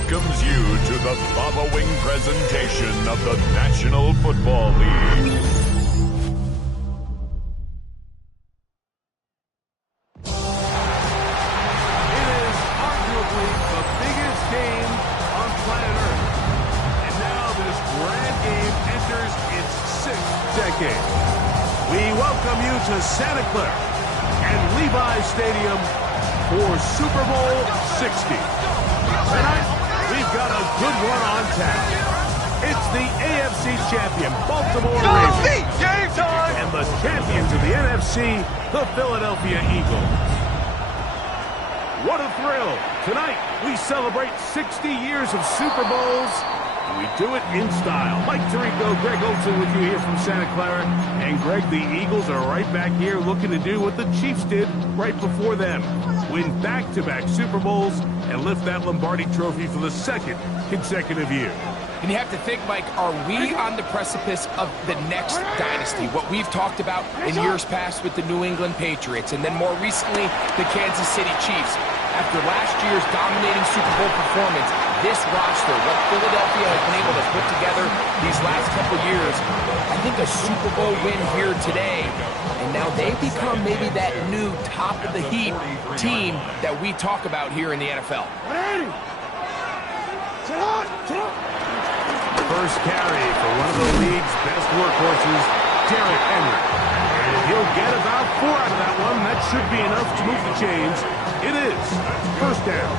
welcomes you to the following presentation of the National Football League. It is arguably the biggest game on planet Earth. And now this grand game enters its 6th decade. We welcome you to Santa Clara and Levi's Stadium for Super Bowl 60. Tonight, we've got a good one on tap. It's the AFC champion, Baltimore Ravens, and the champions of the NFC, the Philadelphia Eagles. What a thrill. Tonight, we celebrate 60 years of Super Bowls. We do it in style. Mike Tirico, Greg Olson with you here from Santa Clara. And Greg, the Eagles are right back here looking to do what the Chiefs did right before them. Win back-to-back Super Bowls and lift that Lombardi trophy for the 2nd consecutive year. And you have to think, Mike, are we on the precipice of the next dynasty? What we've talked about in years past with the New England Patriots, and then more recently, the Kansas City Chiefs. After last year's dominating Super Bowl performance, this roster, what Philadelphia has been able to put together these last couple years, I think a Super Bowl win here today, and now they become maybe that new top-of-the-heap team that we talk about here in the NFL. First carry for one of the league's best workhorses, Derrick Henry. And he'll get about 4 out of that one. That should be enough to move the chains. It is first down.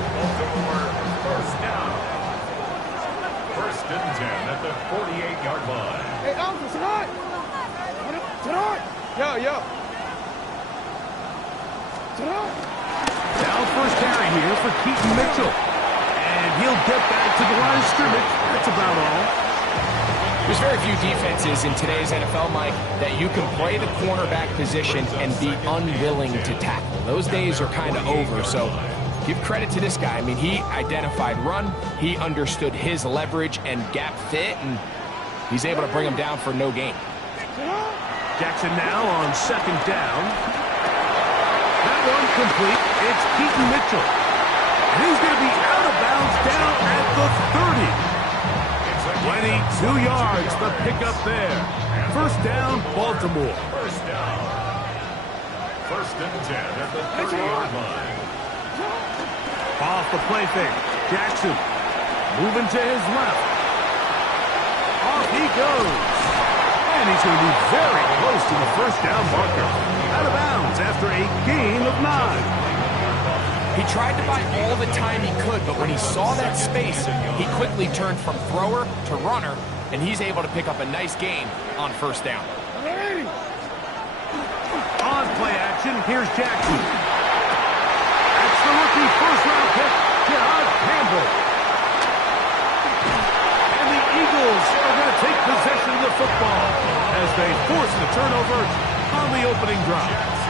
First and 10 at the 48-yard line. Hey, Alpha, tonight! Tonight! Yo! Tonight! Now first carry here for Keaton Mitchell. And he'll get back to the line of scrimmage. That's about all. There's very few defenses in today's NFL, Mike, that you can play the cornerback position and be unwilling to tackle. Those days are kind of over, so give credit to this guy. I mean, he identified run, he understood his leverage and gap fit, and he's able to bring him down for no gain. Jackson now on 2nd down. That one complete. It's Keaton Mitchell. And he's going to be out of bounds down at the 30. 22 yards, the pickup there. First down, Baltimore. First down. First and 10 at the 30-yard line. Off the play fake. Jackson moving to his left. Off he goes. And he's going to be very close to the first down marker. Out of bounds after a gain of 9. He tried to buy all the time he could, but when he saw that space, he quickly turned from thrower to runner, and he's able to pick up a nice gain on first down. On play action, here's Jackson. That's the rookie first-round pick, Gerard Campbell. And the Eagles are going to take possession of the football as they force the turnover on the opening drive.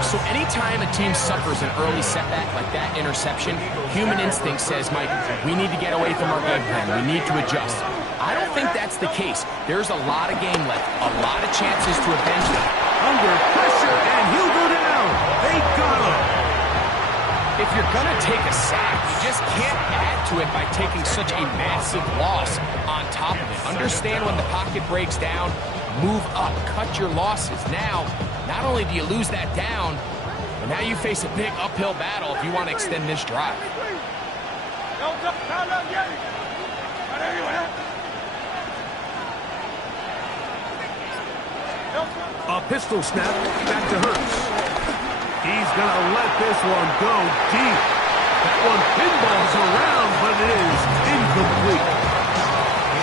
So anytime a team suffers an early setback like that interception, human instinct says, Mike, we need to get away from our game plan. We need to adjust. I don't think that's the case. There's a lot of game left, a lot of chances to avenge them. Under pressure, and he'll go down. They got him. If you're going to take a sack, you just can't add to it by taking such a massive loss on top of it. Understand when the pocket breaks down, move up, cut your losses. Now, not only do you lose that down, but now you face a big uphill battle if you want to extend this drive. A pistol snap, back to Hurts. He's going to let this one go deep. That one pinballs around, but it is incomplete.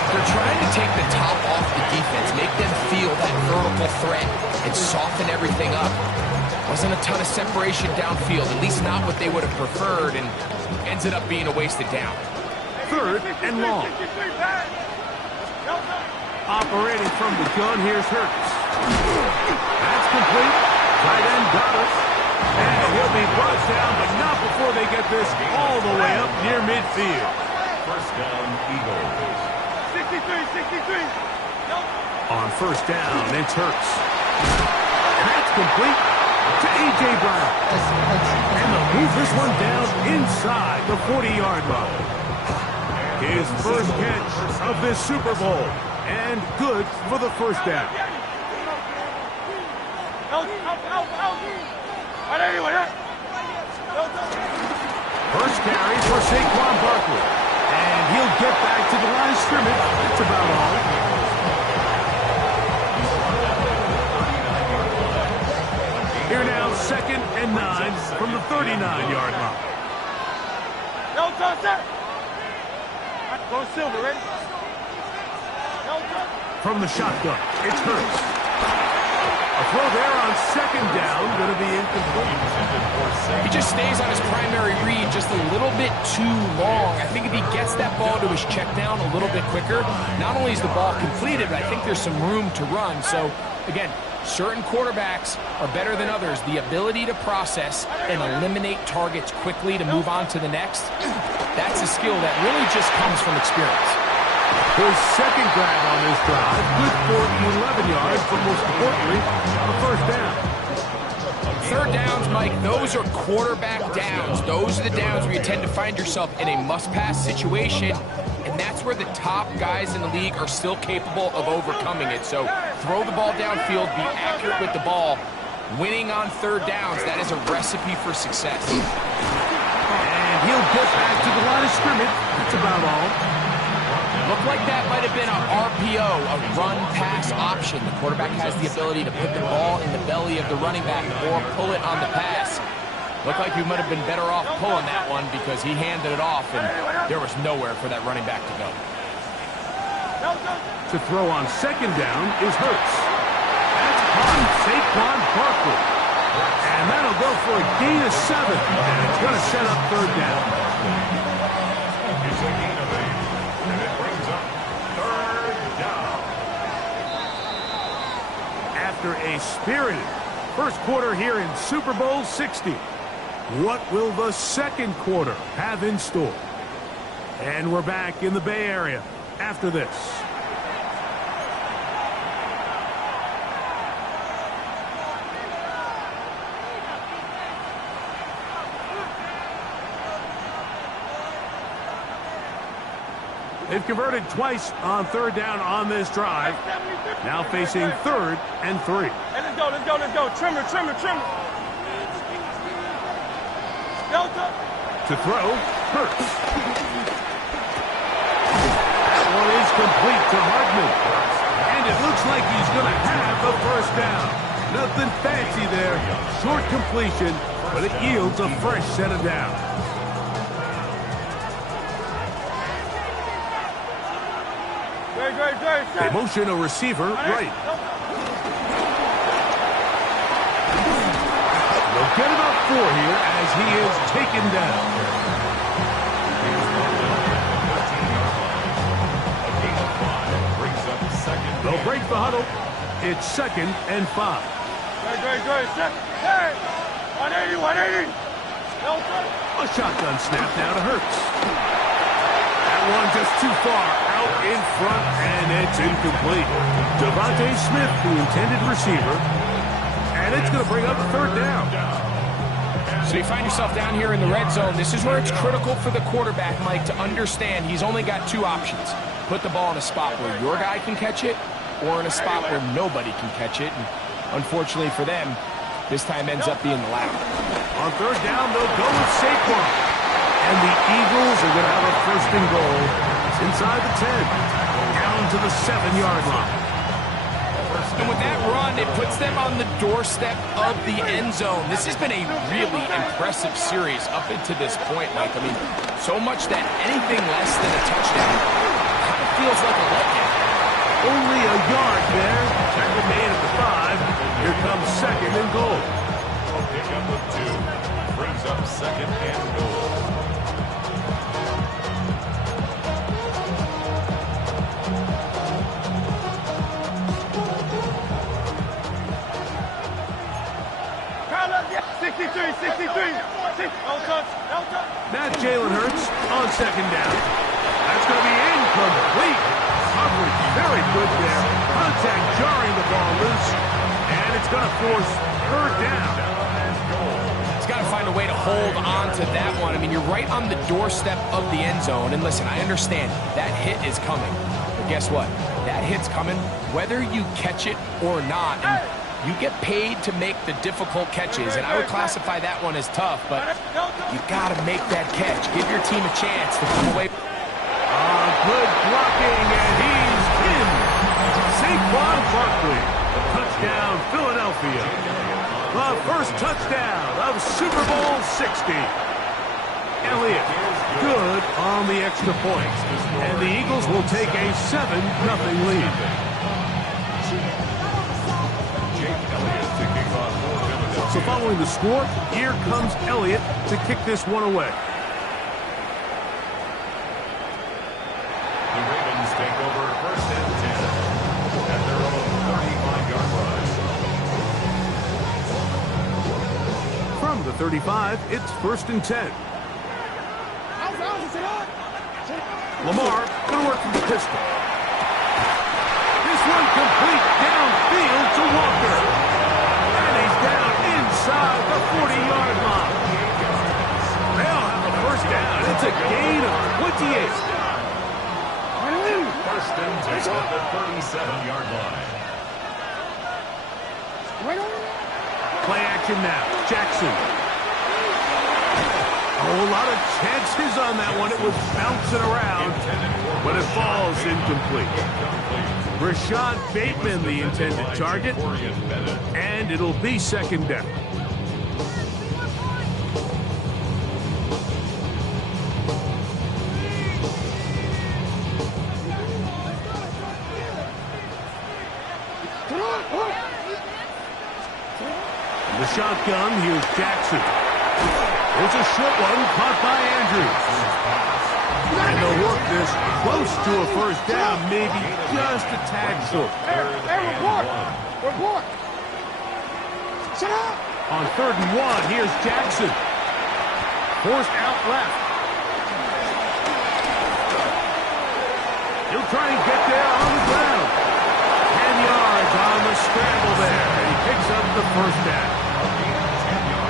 They're trying to take the top off the defense, make them feel that vertical threat, and soften everything up. Wasn't a ton of separation downfield, at least not what they would have preferred, and ends up being a wasted down. 3rd and long. Operating from the gun, here's Hurts. That's complete. Tight end got it. And he'll be brought down, but not before they get this all the way up near midfield. First down, Eagles. 63. On first down, it's Hurts. That's complete to A.J. Brown. And they'll move this one down inside the 40-yard line. His first catch of this Super Bowl. And good for the first down. First carry for Saquon Barkley. And he'll get back to the line of scrimmage. That's about all. Here now, 2nd and 9 from the 39-yard line. Go Silver, ready? From the shotgun, it's Hurts. A throw there on 2nd down, going to be incomplete. He just stays on his primary read just a little bit too long. I think if he gets that ball to his check down a little bit quicker, not only is the ball completed, but I think there's some room to run. So, again, certain quarterbacks are better than others. The ability to process and eliminate targets quickly to move on to the next, that's a skill that really just comes from experience. His second grab on this drive, good for 11 yards, but most importantly, a first down. Third downs, Mike, those are quarterback downs. Those are the downs where you tend to find yourself in a must-pass situation, and that's where the top guys in the league are still capable of overcoming it. So throw the ball downfield, be accurate with the ball. Winning on third downs, that is a recipe for success. And he'll get back to the line of scrimmage. That's about all. Looked like that might have been an RPO, a run-pass option. The quarterback has the ability to put the ball in the belly of the running back or pull it on the pass. Looked like he might have been better off pulling that one because he handed it off, and there was nowhere for that running back to go. To throw on 2nd down is Hurts. That's on Saquon Barkley. And that'll go for a gain of 7, and it's going to set up third down. It's a gain of 8, and it brings up third down. After a spirited first quarter here in Super Bowl 60, what will the second quarter have in store? And we're back in the Bay Area after this. They've converted twice on third down on this drive. Now facing 3rd and 3. Hey, let's go, let's go, let's go. Trimmer, trimmer, trimmer. Delta. To throw, Hurts. That one is complete to Hardman. And it looks like he's going to have the first down. Nothing fancy there. Short completion, but it yields a fresh set of downs. They motion a receiver right. They'll get about 4 here as he is taken down. They'll break the huddle. It's 2nd and 5. Hey, 180, 180. A shotgun snap now to Hurts. That one just too far out in front, and it's incomplete. Devontae Smith, the intended receiver, and it's going to bring up third down. So you find yourself down here in the red zone. This is where it's critical for the quarterback, Mike, to understand he's only got 2 options. Put the ball in a spot where your guy can catch it, or in a spot where nobody can catch it. And unfortunately for them, this time ends up being the latter. On third down, they'll go with Saquon. And the Eagles are going to have a first and goal. It's inside the 10, down to the 7-yard line. And with that run, it puts them on the doorstep of the end zone. This has been a really impressive series up into this point, Mike. I mean, so much that anything less than a touchdown kind of feels like a letdown. Only a yard there. Tackle made at the 5. Here comes 2nd and goal. A pickup of 2 brings up 2nd and goal. Now Jalen Hurts on 2nd down. That's going to be incomplete. Coverage very good there. Contact jarring the ball loose. And it's going to force third down. He's got got to find a way to hold on to that one. I mean, you're right on the doorstep of the end zone. And listen, I understand that hit is coming. But guess what? That hit's coming whether you catch it or not. And you get paid to make the difficult catches. And I would classify that one as tough, but you got to make that catch. Give your team a chance to come away. Good blocking, and he's in. Saquon Barkley. Touchdown, Philadelphia. The first touchdown of Super Bowl 60. Elliott, good on the extra point. And the Eagles will take a 7-0 lead. So following the score, here comes Elliott to kick this one away. The Ravens take over first and 10 at their own 35-yard line. From the 35, it's first and 10. Lamar going to work from the pistol. This one complete downfield to Walker. And he's down inside the 40-yard line. They'll have a first down. It's a gain of 28. First and 10 at the 37-yard line. Play action now. Jackson. A whole lot of chances on that one. It was bouncing around, but it falls incomplete. Rashad Bateman, the intended target, and it'll be second down. The shotgun, here's Jackson. There's a short one caught by Andrews. And they'll work this close to a first down, maybe just a tad short. Hey, report. Shut up. On 3rd and 1, here's Jackson. Forced out left. He'll try and get there on the ground. 10 yards on the scramble there, and he picks up the first down.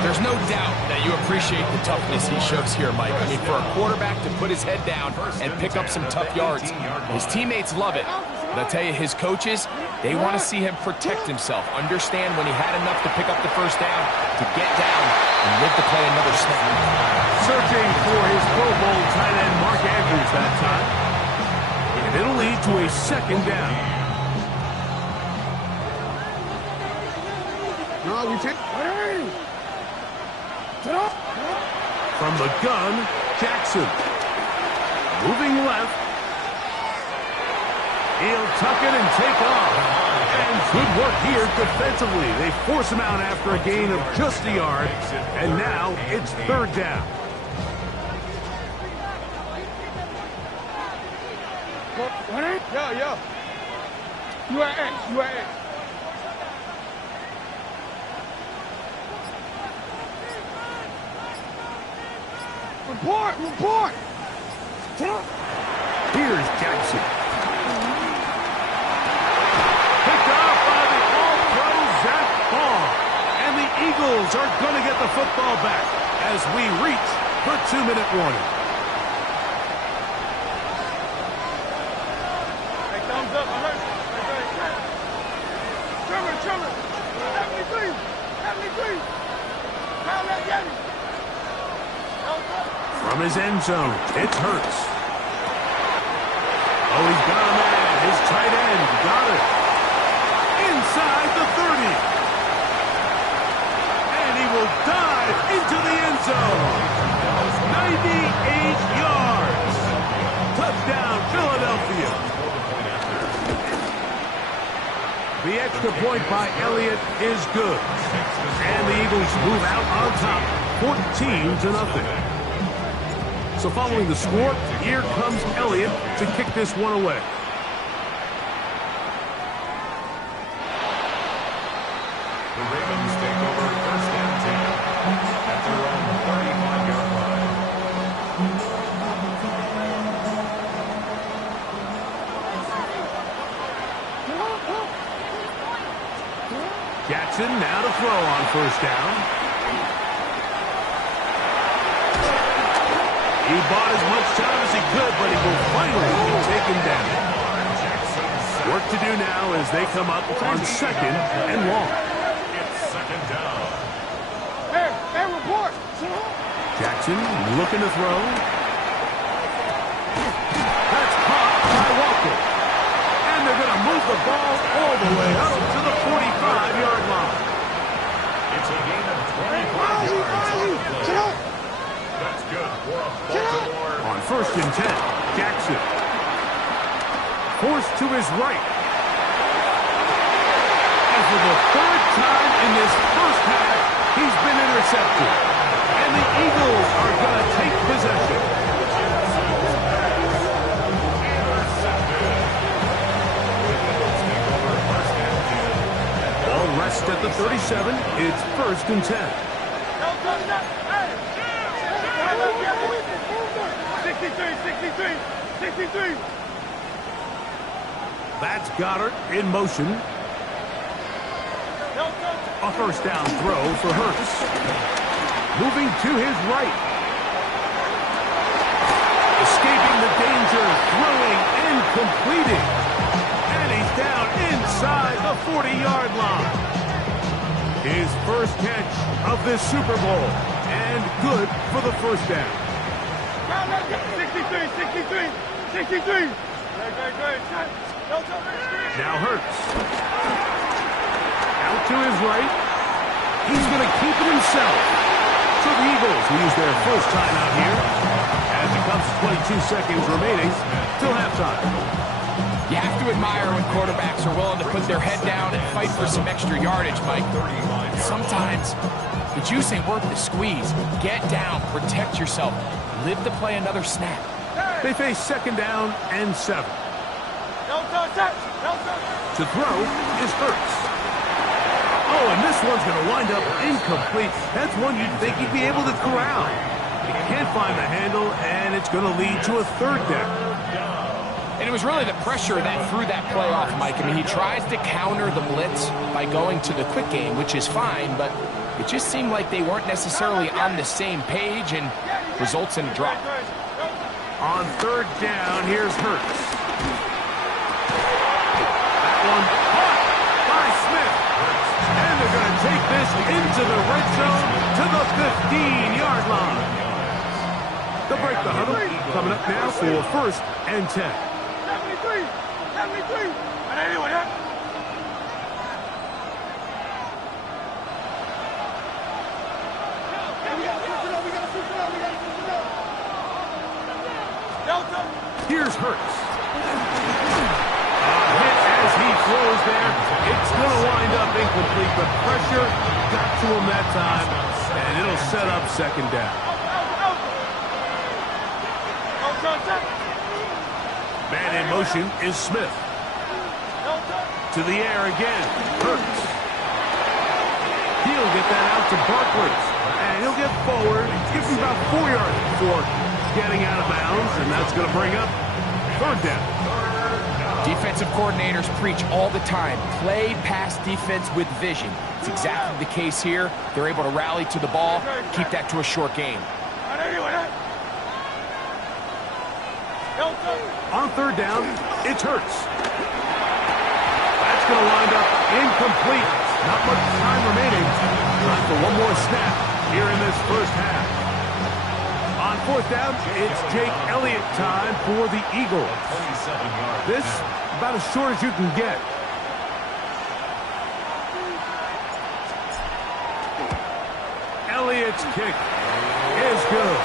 There's no doubt that you appreciate the toughness he shows here, Mike. I mean, for a quarterback to put his head down and pick up some tough yards, his teammates love it. But I'll tell you, his coaches, they want to see him protect himself, understand when he had enough to pick up the first down, to get down and live to play another snap. Searching for his Pro Bowl tight end Mark Andrews that time. And it'll lead to a second down. No, we can't. From the gun, Jackson. Moving left. He'll tuck it and take off. And good work here defensively. They force him out after a gain of just a yard. And now it's third down. Yo. You are X. Report! Here's Jackson. Picked off by the All-Pro Zach Ball. And the Eagles are going to get the football back as we reach the 2-minute warning. Hey, thumbs up. I heard you. Trimmer. Let me breathe. Now let Yeti. From his end zone, it's Hurts. Oh, he's got a man. His tight end got it. Inside the 30. And he will dive into the end zone. 98 yards. Touchdown, Philadelphia. The extra point by Elliott is good. And the Eagles move out on top, 14-0. So following the score, here comes Elliott to kick this one away. The Ravens take over first and 10 at their own 35-yard line. Jackson now to throw on first down. He bought as much time as he could, but he will finally be taken down. Work to do now as they come up on 2nd and long. It's 2nd down. Hey, report. Jackson looking to throw. That's caught by Walker. And they're going to move the ball all the way up to the 45-yard line. It's a gain of 25 yards. That's good for a Baltimore. On 1st and 10, Jackson. Forced to his right. And for the 3rd time in this first half, he's been intercepted. And the Eagles are going to take possession. Ball rests at the 37. It's 1st and 10. 63. That's Goddard in motion. A 1st down throw for Hurts. Moving to his right. Escaping the danger, throwing and completing. And he's down inside the 40-yard line. His first catch of this Super Bowl. And good for the 1st down. 63. Now Hurts. Out to his right. He's going to keep it himself. So the Eagles will use their first timeout here. As it comes to 22 seconds remaining till halftime. You have to admire when quarterbacks are willing to put their head down and fight for some extra yardage, Mike. Sometimes the juice ain't worth the squeeze. Get down, protect yourself, live to play another snap. They face 2nd down and 7. To throw is Hurts. Oh, and this one's going to wind up incomplete. That's one you'd think he'd be able to corral. He can't find the handle, and it's going to lead to a 3rd down. And it was really the pressure that threw that play off, Mike. I mean, he tries to counter the blitz by going to the quick game, which is fine, but it just seemed like they weren't necessarily on the same page and results in a drop. On 3rd down, here's Hurts. That one caught by Smith. And they're going to take this into the red zone to the 15-yard line. They'll break the huddle. Coming up now for 1st and 10. 73. And anyway, Here's Hurts. A hit as he throws there. It's going to wind up incomplete. The pressure got to him that time, and it'll set up 2nd down. Man in motion is Smith. To the air again. Hurts. He'll get that out to Barkley. And he'll get forward. Give him about 4 yards before getting out of bounds. And that's going to bring up 3rd down. Defensive coordinators preach all the time, play pass defense with vision. It's exactly the case here. They're able to rally to the ball, keep that to a short game. On 3rd down, it's Hurts. That's going to wind up incomplete. Not much time remaining. Time for one more snap here in this first half. On 4th down, it's Jake Elliott time for the Eagles. This, about as short as you can get. Elliott's kick is good.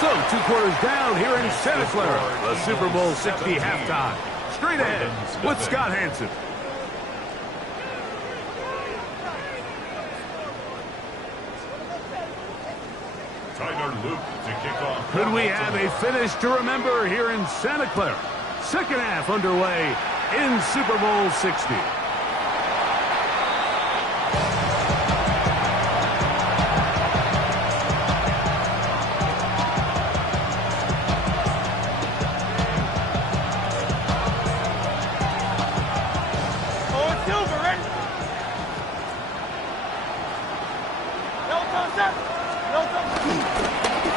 So, 2 quarters down here in Santa Clara, the Super Bowl 60 halftime. Straight ahead with Scott Hansen. Tyler Luke to kick off. Could we have a finish to remember here in Santa Clara? 2nd half underway in Super Bowl 60.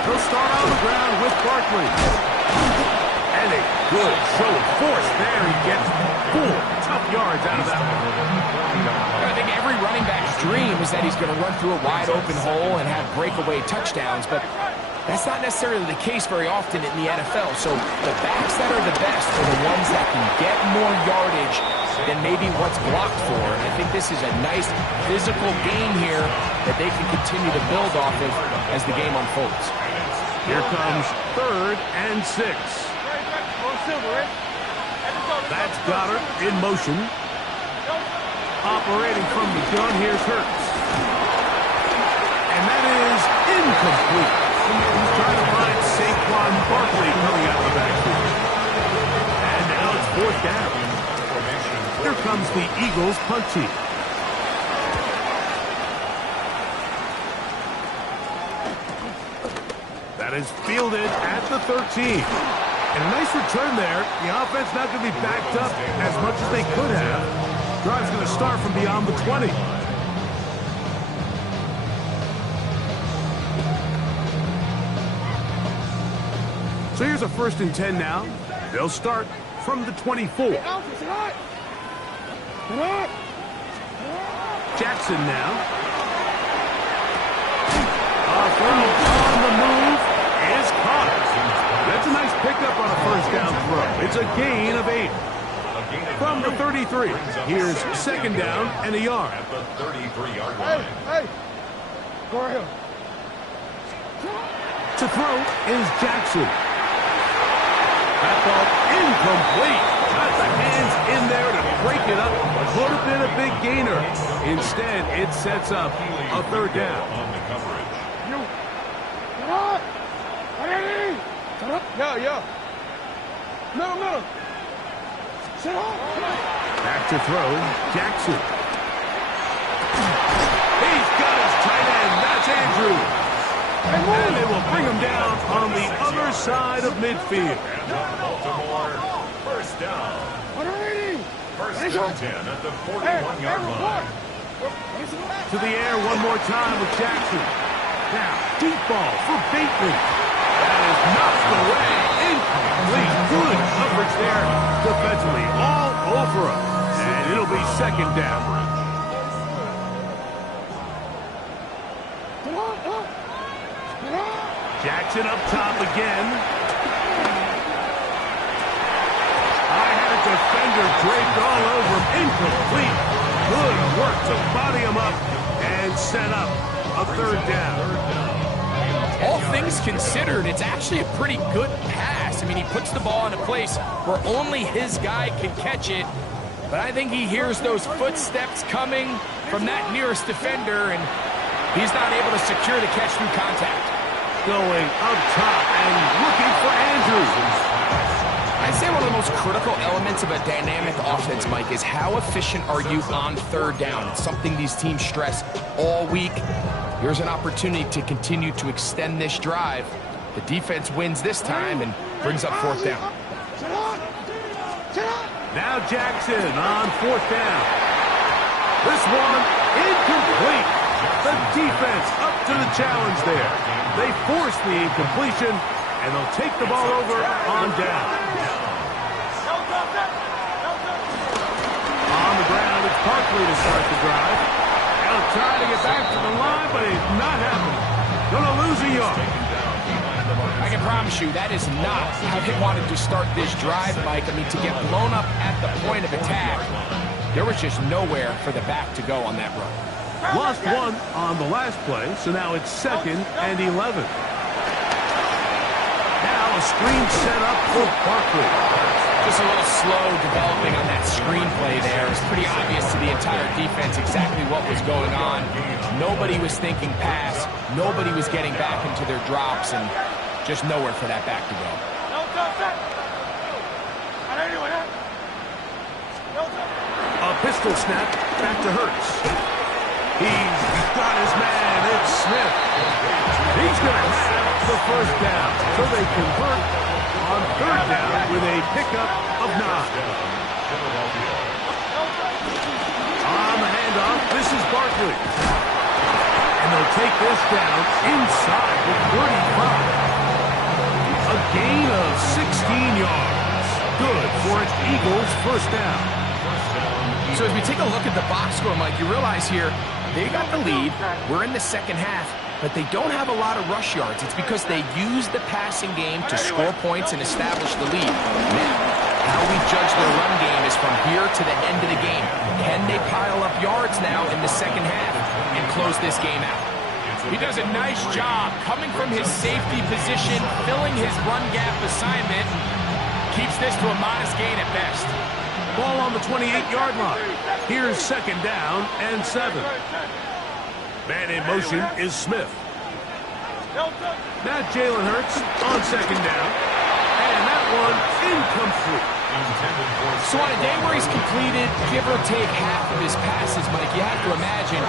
He'll start on the the ground with Barkley. And a good show of force there. He gets 4 tough yards out of that one. I think every running back's dream is that he's going to run through a wide open hole and have breakaway touchdowns, but that's not necessarily the case very often in the NFL. So the backs that are the best are the ones that can get more yardage than maybe what's blocked for. And I think this is a nice physical game here that they can continue to build off of as the game unfolds. Here comes 3rd and 6. That's Goddard in motion. Operating from the gun, here's Hurts. And that is incomplete. He's trying to find Saquon Barkley coming out of the backfield. And now it's 4th down. Here comes the Eagles punt team. That is fielded at the 13. And a nice return there. The offense not going to be backed up as much as they could have. Drive's going to start from beyond the 20. So here's a 1st and 10 now. They'll start from the 24. Jackson now. On the move is caught. That's a nice pickup on a 1st down throw. It's a gain of 8. From the 33, here's 2nd down and a yard. At the 33-yard line. Hey, go ahead. To throw is Jackson. That ball incomplete. Got the hands in there to break it up. Could have been a big gainer. Instead, it sets up a 3rd down. On the coverage. You. Shut up. Ready? Shut up. Yeah. Middle. Shut up. Back to throw, Jackson. He's got his tight end. That's Andrews. And they will bring him down on the other side of midfield. Baltimore, 1st down. Ready? 1st and 10 at the 41-yard line. To the air one more time with Jackson. Now, deep ball for Bateman. That is knocked away. Incomplete. Good coverage there defensively. All over him. And it'll be 2nd down. Jackson up top again. I had a defender draped all over him. Incomplete. Good work to body him up and set up a 3rd down. All things considered, it's actually a pretty good pass. I mean, he puts the ball in a place where only his guy can catch it. But I think he hears those footsteps coming from that nearest defender, and he's not able to secure the catch through contact. Going up top and looking for Andrews. I'd say one of the most critical elements of a dynamic offense, Mike, is how efficient are you on 3rd down. It's something these teams stress all week. Here's an opportunity to continue to extend this drive. The defense wins this time and brings up 4th down. Now Jackson on 4th down. This one incomplete. The defense up to the challenge there. They force the incompletion, and they'll take the ball over on down. On the ground, it's Barkley to start the drive. They'll try to get back to the line, but it's not happening. Gonna lose a yard. I can promise you that is not how they wanted to start this drive, Mike. I mean, to get blown up at the point of attack, there was just nowhere for the back to go on that run. Lost 1 on the last play, so now it's 2nd and 11. Now a screen set up for Barkley. Just a little slow developing on that screenplay there. It's pretty obvious to the entire defense exactly what was going on. Nobody was thinking pass. Nobody was getting back into their drops, and just nowhere for that back to go. A pistol snap back to Hurts. He's got his man. It's Smith. He's going to have the 1st down. So they convert on 3rd down with a pickup of 9. On the handoff, this is Barkley. And they'll take this down inside the 35. 16 yards. Good for an Eagles first down. So as we take a look at the box score, Mike, you realize here they got the lead. We're in the second half, but they don't have a lot of rush yards. It's because they use the passing game to score points and establish the lead. Now, how we judge their run game is from here to the end of the game. Can they pile up yards now in the second half and close this game out? He does a nice job coming from his safety position, filling his run gap assignment. Keeps this to a modest gain at best. Ball on the 28-yard line. Here's second down and 7. Man in motion is Smith. Now Jalen Hurts on second down. And that one incomplete. So on a day where he's completed, give or take half of his passes, Mike, you have to imagine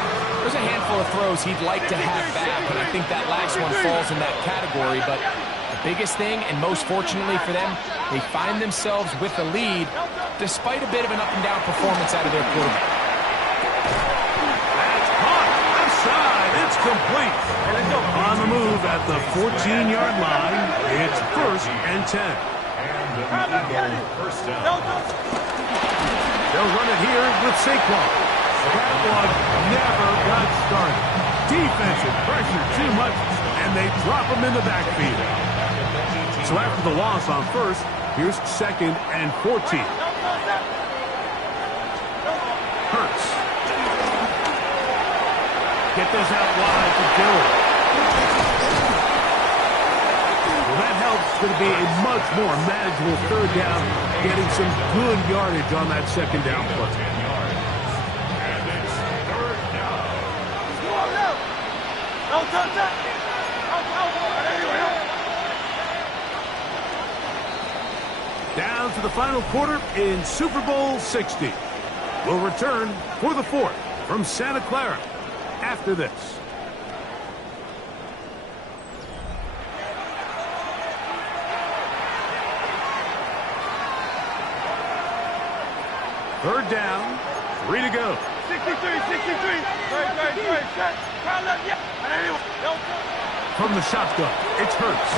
there's a handful of throws he'd like to have back, and I think that last one falls in that category. But the biggest thing, and most fortunately for them, they find themselves with the lead despite a bit of an up-and-down performance out of their quarterback. That's caught. Outside. It's complete. On the move at the 14-yard line, it's first and 10. First down. They'll run it here with Saquon. That one never got started. Defensive pressure too much, and they drop him in the backfield. So after the loss on first, here's second and 14. Hurts. Get this out wide to Dillon. Well, that helps. It's going to be a much more manageable third down, getting some good yardage on that second down play. Down to the final quarter in Super Bowl 60. We'll return for the fourth from Santa Clara after this. Third down, 3 to go. 63. Great. From the shotgun, it's Hurts.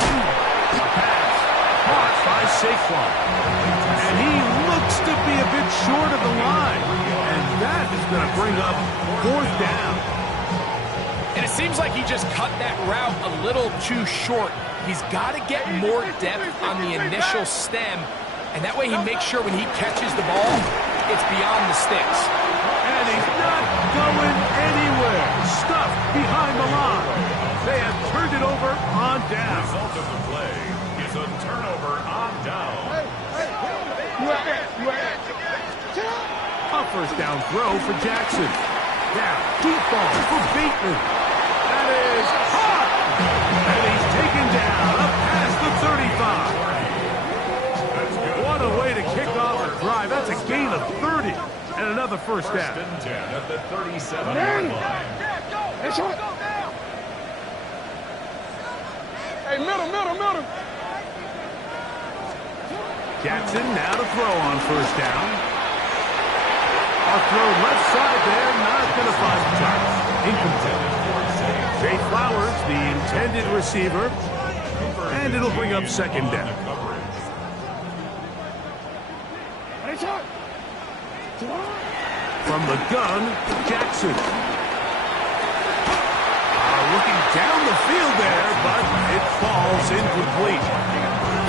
A pass caught by Saquon. And he looks to be a bit short of the line. And that is going to bring up fourth down. And it seems like he just cut that route a little too short. He's got to get more depth on the initial stem, and that way he makes sure when he catches the ball, it's beyond the sticks. And he's not going anywhere. Stuffed behind the line. They have turned it over on down. The result of the play is a turnover on down. A first down throw for Jackson. Now, deep ball for Bateman. That is hot. And he's taken down up past the 35. What a way to kick off a drive. That's a gain of 30. And another first down. First and 10 at the 37-yard line. Hey, middle. Jackson now to throw on first down. Our throw left side there, not going to find the target. Incomplete. Jay Flowers, the intended receiver, and it'll bring up second down. From the gun, Jackson. Looking down the field there, but it falls incomplete.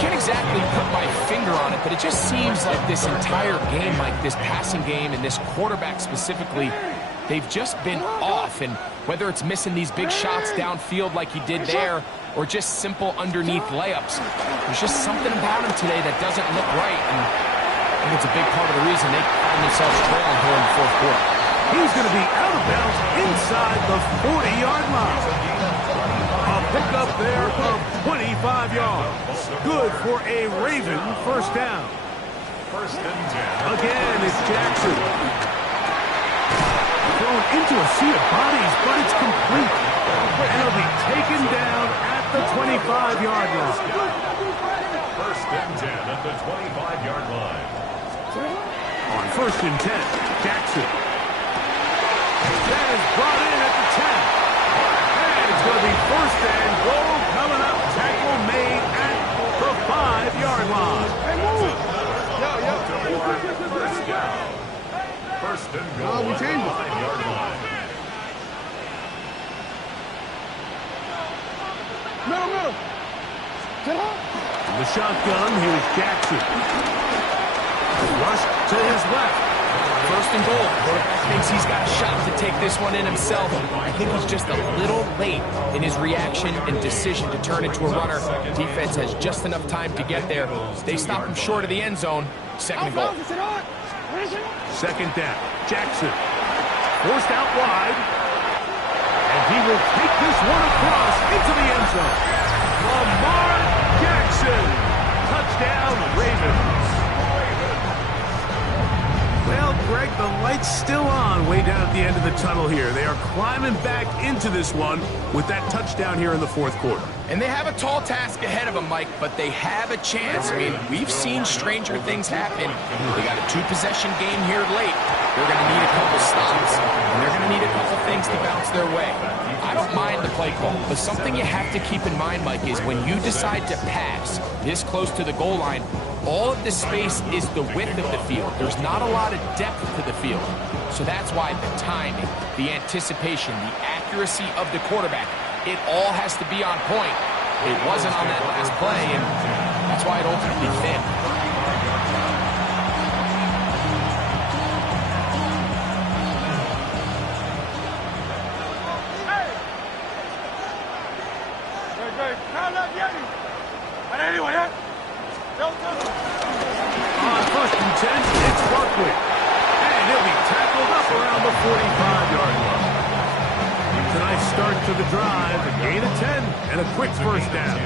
Can't exactly put my finger on it, but it just seems like this entire game, like this passing game and this quarterback specifically, they've just been off. And whether it's missing these big shots downfield like he did there, or just simple underneath layups, there's just something about him today that doesn't look right. And I think it's a big part of the reason they find themselves trailing here in the fourth quarter. He's going to be out of bounds inside the 40-yard line. A pickup there of 25 yards. Good for a Raven first down. First and 10. Again, it's Jackson. Thrown into a sea of bodies, but it's complete. And he'll be taken down at the 25-yard line. First and 10 at the 25-yard line. On first and 10, Jackson. That is brought in at the 10. And it's going to be first and goal coming up. Tackle made at the 5-yard line. and goal we at the changed it. 5-yard line. Middle. In the shotgun, here's Jackson. Rush to his left. First and goal. Thinks he's got a shot to take this one in himself. I think he's just a little late in his reaction and decision to turn into a runner. Defense has just enough time to get there. They stop him short of the end zone. Second and goal. Second down. Jackson. Forced out wide. And he will take this one across into the end zone. Lamar Jackson. Touchdown, Ravens. Well, Greg, the light's still on way down at the end of the tunnel here. They are climbing back into this one with that touchdown here in the fourth quarter. And they have a tall task ahead of them, Mike, but they have a chance. I mean, we've seen stranger things happen. They got a two-possession game here late. They're going to need a couple stops, and they're going to need a couple things to bounce their way. I don't mind the play call, but something you have to keep in mind, Mike, is when you decide to pass this close to the goal line, all of the space is the width of the field. There's not a lot of depth to the field. So that's why the timing, the anticipation, the accuracy of the quarterback, it all has to be on point. It wasn't on that last play, and that's why it ultimately failed. On first and 10, it's Barkley. And he'll be tackled up around the 45-yard line. It's a nice start to the drive, a gain of 10, and a quick first down.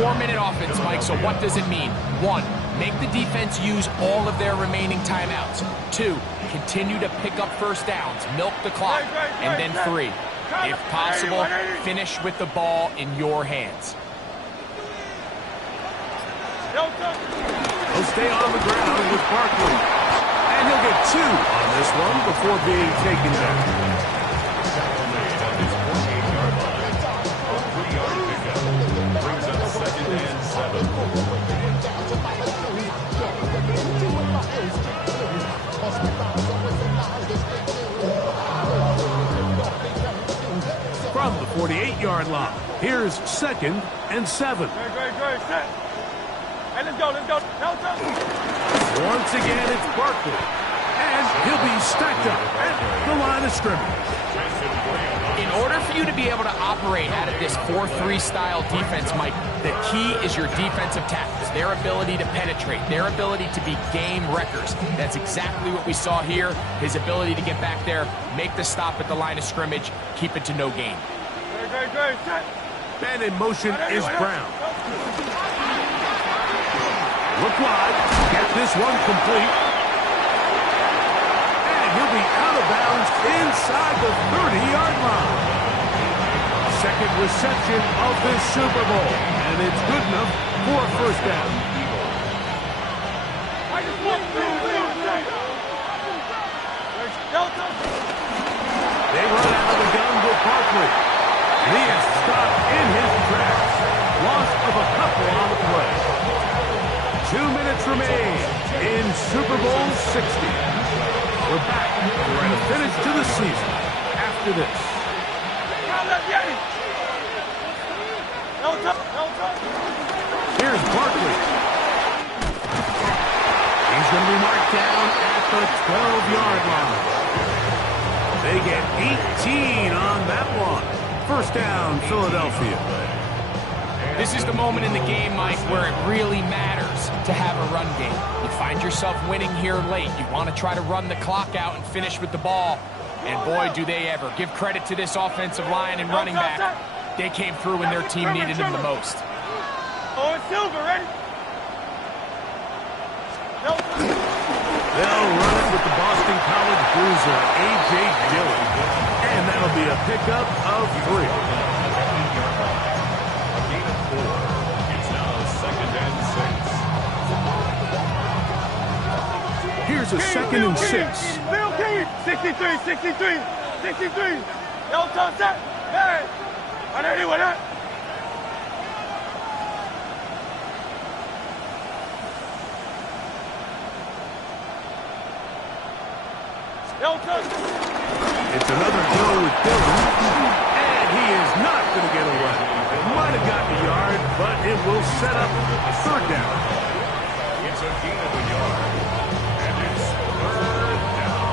4-minute offense, Mike, so what does it mean? 1, make the defense use all of their remaining timeouts. 2, continue to pick up first downs, milk the clock. And then 3, if possible, finish with the ball in your hands. He'll stay on the ground with Barkley. And he'll get 2 on this one before being taken down. From the 48-yard line, here's 2nd and 7. Great. Set. Hey, let's go. Once again, it's Barkley. And he'll be stacked up at the line of scrimmage. In order for you to be able to operate out of this 4-3 style defense, Mike, the key is your defensive tackles, their ability to penetrate, their ability to be game wreckers. That's exactly what we saw here, his ability to get back there, make the stop at the line of scrimmage, keep it to no gain. Great. Set. And in motion is Brown. Look wide, get this one complete. And he'll be out of bounds inside the 30-yard line. Second reception of this Super Bowl, and it's good enough for a first down. They run out of the gun with Barkley. He is stopped in his tracks. Loss of a couple on the play. 2 minutes remain in Super Bowl 60. We're back. We're at a finish to the season after this. Here's Barkley. He's going to be marked down at the 12-yard line. They get 18 on that one. First down, Philadelphia. This is the moment in the game, Mike, where it really matters to have a run game. You find yourself winning here late. You want to try to run the clock out and finish with the ball. And boy, do they ever. Give credit to this offensive line and running back. They came through when their team needed them the most. Oh, it's Silver, ready? They'll run it with the Boston College bruiser, A.J. Dillon. And that'll be a pickup of 3. It's now 2nd and 6. Here's a 2nd and 6. Bill King, 63. Yo, touch that. Hey, I didn't do that. It's another go with Dillon, and he is not going to get away. Might have gotten a yard, but it will set up a third down. It's a gain of a yard, and it's third down.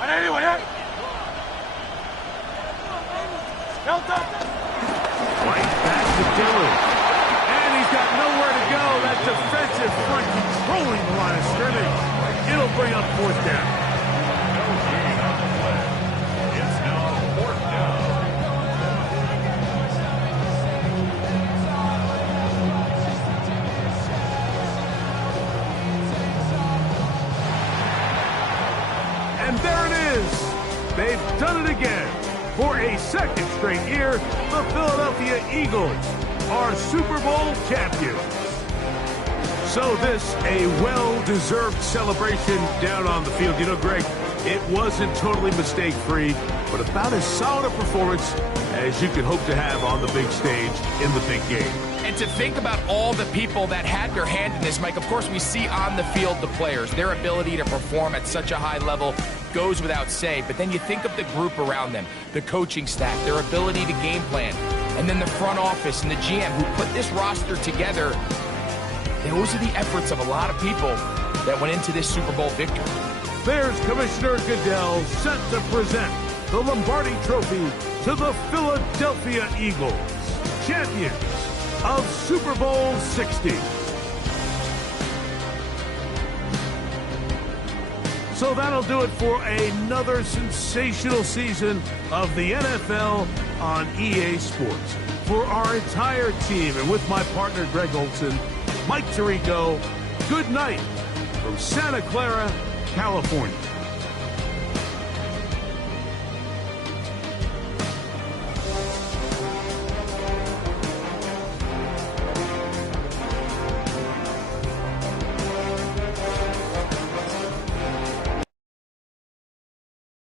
And anyway, Right back to Dillon. And he's got nowhere to go. That defensive front controlling the line of scrimmage. It'll bring up fourth down. No gain on the play. It's now fourth down. And there it is. They've done it again. For a second straight year, the Philadelphia Eagles are Super Bowl champions. So this, a well-deserved celebration down on the field. You know, Greg, it wasn't totally mistake-free, but about as solid a performance as you could hope to have on the big stage in the big game. And to think about all the people that had their hand in this, Mike, of course we see on the field the players, their ability to perform at such a high level goes without say, but then you think of the group around them, the coaching staff, their ability to game plan, and then the front office and the GM who put this roster together. Those are the efforts of a lot of people that went into this Super Bowl victory. There's Commissioner Goodell set to present the Lombardi Trophy to the Philadelphia Eagles, champions of Super Bowl 60. So that'll do it for another sensational season of the NFL on EA Sports. For our entire team and with my partner Greg Olson, Mike Tirico, good night from Santa Clara, California.